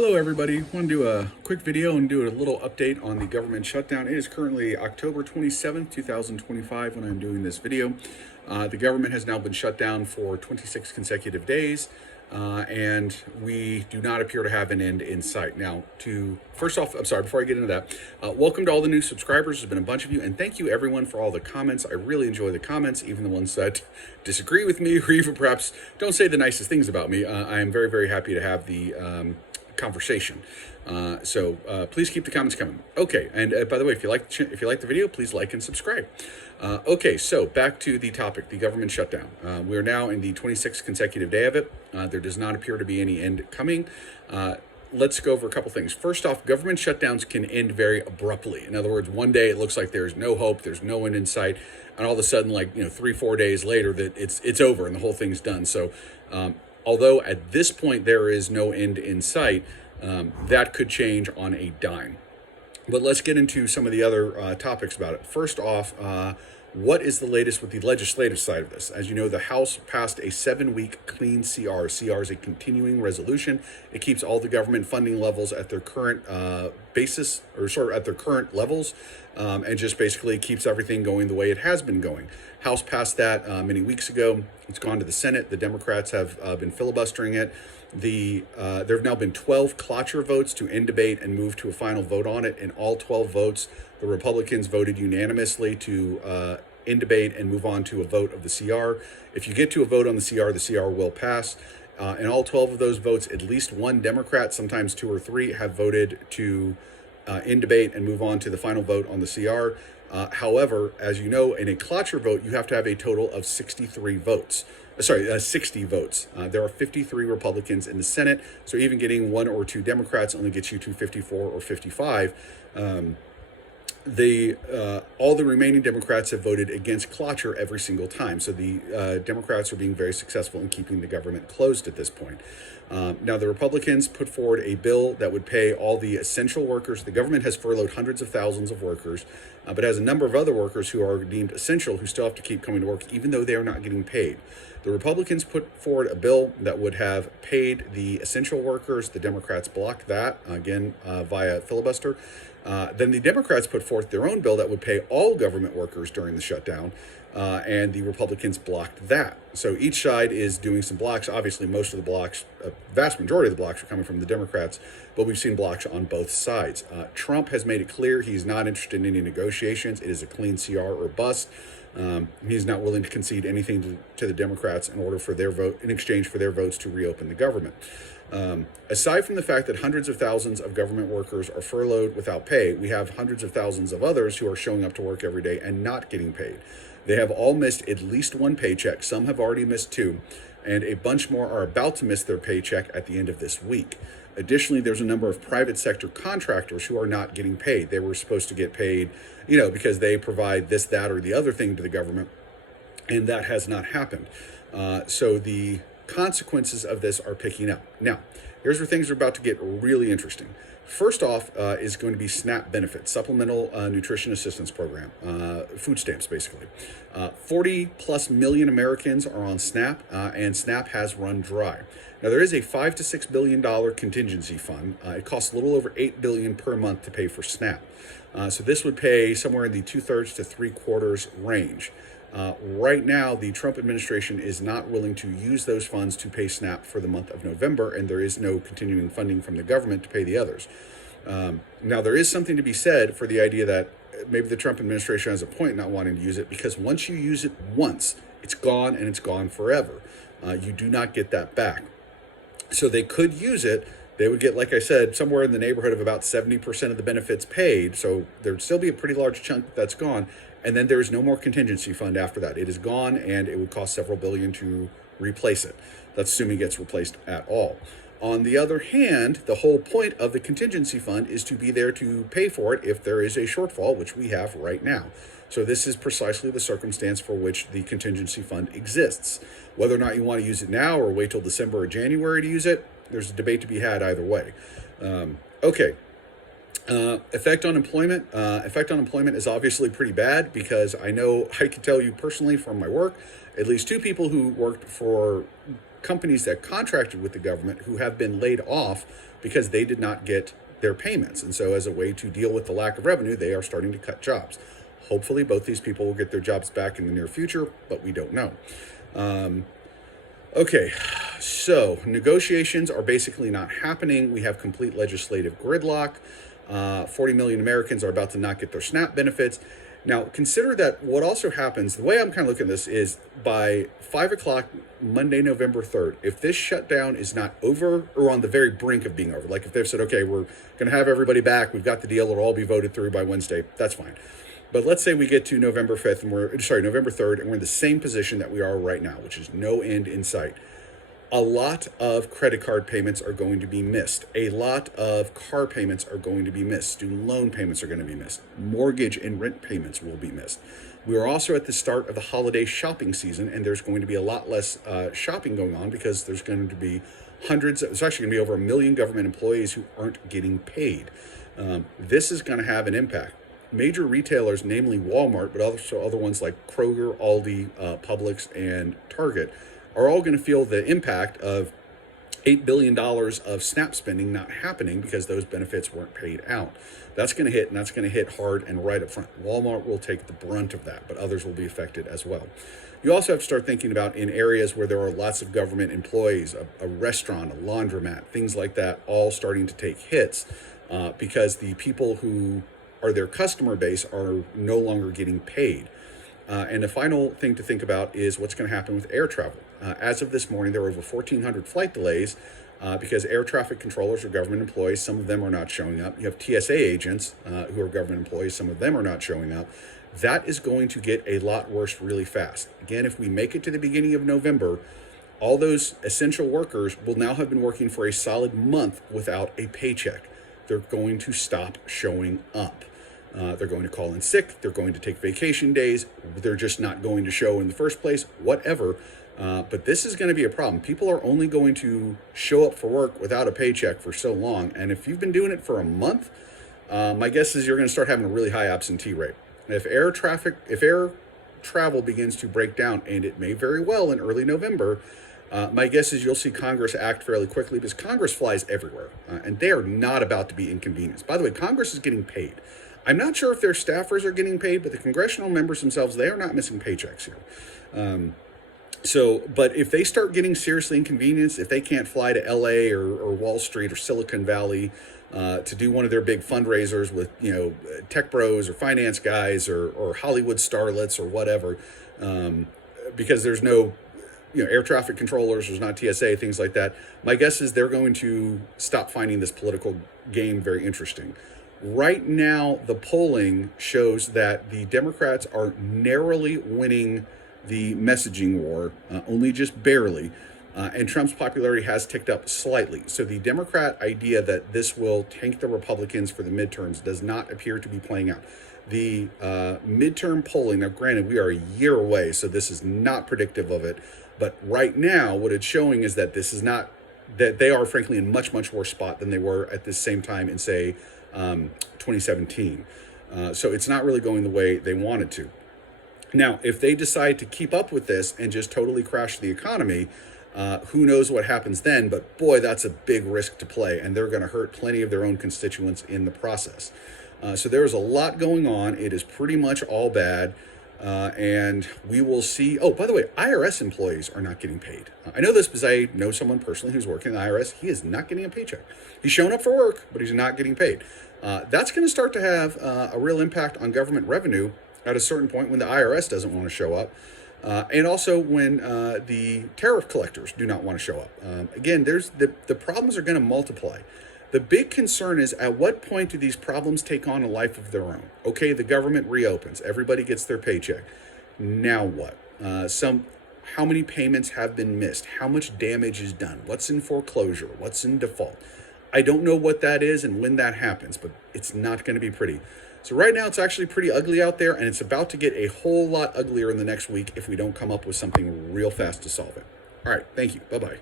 Hello everybody, I want to do a quick video and do a little update on the government shutdown. It is currently October 27th, 2025 when I'm doing this video. The government has now been shut down for 26 consecutive days, and we do not appear to have an end in sight. Now, first off, I'm sorry, before I get into that, welcome to all the new subscribers. There's been a bunch of you, and thank you everyone for all the comments. I really enjoy the comments, even the ones that disagree with me or even perhaps don't say the nicest things about me. I am very, very happy to have the conversation. So please keep the comments coming. Okay, and by the way, if you like the video, please like and subscribe. Okay, so back to the topic, the government shutdown. We are now in the 26th consecutive day of it. There does not appear to be any end coming. Let's go over a couple things. First off, government shutdowns can end very abruptly. In other words, one day it looks like there's no hope, there's no end in sight, and all of a sudden, 3-4 days later, that it's over and the whole thing's done. So although at this point there is no end in sight, that could change on a dime. But let's get into some of the other topics about it. First off, what is the latest with the legislative side of this? As you know, the House passed a 7-week clean CR. CR is a continuing resolution. It keeps all the government funding levels at their current basis, or sort of at their current levels, and just basically keeps everything going the way it has been going. House passed that many weeks ago. It's gone to the Senate. The Democrats have been filibustering it. There have now been 12 cloture votes to end debate and move to a final vote on it. In all 12 votes, the Republicans voted unanimously to end debate and move on to a vote of the CR. If you get to a vote on the CR will pass. In all 12 of those votes, at least one Democrat, sometimes 2 or 3, have voted to end debate and move on to the final vote on the CR. However, as you know, in a cloture vote, you have to have a total of 63 votes. 60 votes. There are 53 Republicans in the Senate, so even getting 1 or 2 Democrats only gets you to 54 or 55. All the remaining Democrats have voted against cloture every single time. So the Democrats are being very successful in keeping the government closed at this point. Now, the Republicans put forward a bill that would pay all the essential workers. The government has furloughed hundreds of thousands of workers, but has a number of other workers who are deemed essential who still have to keep coming to work, even though they are not getting paid. The Republicans put forward a bill that would have paid the essential workers. The Democrats blocked that, again, via filibuster. Then the Democrats put forth their own bill that would pay all government workers during the shutdown, and the Republicans blocked that. So each side is doing some blocks. Obviously, most of the blocks, a vast majority of the blocks are coming from the Democrats, but we've seen blocks on both sides. Trump has made it clear he's not interested in any negotiations. It is a clean CR or bust. He's not willing to concede anything to the Democrats in order for their vote, in exchange for their votes to reopen the government. Aside from the fact that hundreds of thousands of government workers are furloughed without pay, we have hundreds of thousands of others who are showing up to work every day and not getting paid. They have all missed at least one paycheck. Some have already missed 2, and a bunch more are about to miss their paycheck at the end of this week. Additionally, there's a number of private sector contractors who are not getting paid. They were supposed to get paid, because they provide this, that, or the other thing to the government, and that has not happened. So the consequences of this are picking up. Now, here's where things are about to get really interesting. First off is going to be SNAP benefits, Supplemental Nutrition Assistance Program, food stamps, basically. 40+ million Americans are on SNAP, and SNAP has run dry. Now, there is a $5 to $6 billion contingency fund. It costs a little over $8 billion per month to pay for SNAP. So this would pay somewhere in the 2/3 to 3/4 range. Right now, the Trump administration is not willing to use those funds to pay SNAP for the month of November, and there is no continuing funding from the government to pay the others. Now, there is something to be said for the idea that maybe the Trump administration has a point not wanting to use it, because once you use it once, it's gone and it's gone forever. You do not get that back. So they could use it. They would get, like I said, somewhere in the neighborhood of about 70% of the benefits paid. So there'd still be a pretty large chunk that's gone. And then there is no more contingency fund after that. It is gone, and it would cost several billion to replace it. That's assuming it gets replaced at all. On the other hand, the whole point of the contingency fund is to be there to pay for it if there is a shortfall, which we have right now. So this is precisely the circumstance for which the contingency fund exists. Whether or not you want to use it now or wait till December or January to use it, there's a debate to be had either way. Okay. Effect on employment. Effect on employment is obviously pretty bad, because I can tell you personally from my work, at least 2 people who worked for companies that contracted with the government who have been laid off because they did not get their payments. And so as a way to deal with the lack of revenue, they are starting to cut jobs. Hopefully both these people will get their jobs back in the near future, but we don't know. Okay, so negotiations are basically not happening. We have complete legislative gridlock. 40 million Americans are about to not get their SNAP benefits. Now, consider that what also happens, the way I'm kind of looking at this is by 5 o'clock, Monday, November 3rd, if this shutdown is not over or on the very brink of being over, like if they've said, okay, we're going to have everybody back, we've got the deal, it'll all be voted through by Wednesday, that's fine. But let's say we get to November 5th and November 3rd, and we're in the same position that we are right now, which is no end in sight. A lot of credit card payments are going to be missed. A lot of car payments are going to be missed. Student loan payments are going to be missed. Mortgage and rent payments will be missed. We are also at the start of the holiday shopping season, and there's going to be a lot less shopping going on because there's going to be there's actually going to be over 1 million government employees who aren't getting paid. This is going to have an impact. Major retailers, namely Walmart, but also other ones like Kroger, Aldi, Publix, and Target, are all going to feel the impact of $8 billion of SNAP spending not happening because those benefits weren't paid out. That's going to hit, and that's going to hit hard and right up front. Walmart will take the brunt of that, but others will be affected as well. You also have to start thinking about in areas where there are lots of government employees, a restaurant, a laundromat, things like that, all starting to take hits because the people who are their customer base are no longer getting paid. And the final thing to think about is what's going to happen with air travel. As of this morning, there were over 1,400 flight delays because air traffic controllers are government employees. Some of them are not showing up. You have TSA agents who are government employees. Some of them are not showing up. That is going to get a lot worse really fast. Again, if we make it to the beginning of November, all those essential workers will now have been working for a solid month without a paycheck. They're going to stop showing up. They're going to call in sick. They're going to take vacation days. They're just not going to show in the first place, whatever. But this is going to be a problem. People are only going to show up for work without a paycheck for so long. And if you've been doing it for a month, my guess is you're going to start having a really high absentee rate. If air travel begins to break down, and it may very well in early November, my guess is you'll see Congress act fairly quickly because Congress flies everywhere. And they are not about to be inconvenienced. By the way, Congress is getting paid. I'm not sure if their staffers are getting paid, but the congressional members themselves, they are not missing paychecks here. But if they start getting seriously inconvenienced, if they can't fly to LA or Wall Street or Silicon Valley to do one of their big fundraisers with, tech bros or finance guys or Hollywood starlets or whatever, because there's no, air traffic controllers, there's not TSA, things like that, my guess is they're going to stop finding this political game very interesting. Right now, the polling shows that the Democrats are narrowly winning the messaging war, only just barely, and Trump's popularity has ticked up slightly. So the Democrat idea that this will tank the Republicans for the midterms does not appear to be playing out. The midterm polling, now granted, we are a year away, so this is not predictive of it, but right now, what it's showing is that this is not, that they are frankly in much, much worse spot than they were at this same time in, say, 2017. So it's not really going the way they wanted to. Now, if they decide to keep up with this and just totally crash the economy, who knows what happens then, but boy, that's a big risk to play, and they're going to hurt plenty of their own constituents in the process. So there's a lot going on. It is pretty much all bad. And we will see. Oh, by the way, IRS employees are not getting paid. I know this because I know someone personally who's working in the IRS. He is not getting a paycheck. He's showing up for work, but he's not getting paid. That's going to start to have a real impact on government revenue at a certain point when the IRS doesn't want to show up. And also when the tariff collectors do not want to show up. Again, the problems are going to multiply. The big concern is, at what point do these problems take on a life of their own? Okay, the government reopens. Everybody gets their paycheck. Now what? How many payments have been missed? How much damage is done? What's in foreclosure? What's in default? I don't know what that is and when that happens, but it's not going to be pretty. So right now, it's actually pretty ugly out there, and it's about to get a whole lot uglier in the next week if we don't come up with something real fast to solve it. All right, thank you. Bye-bye.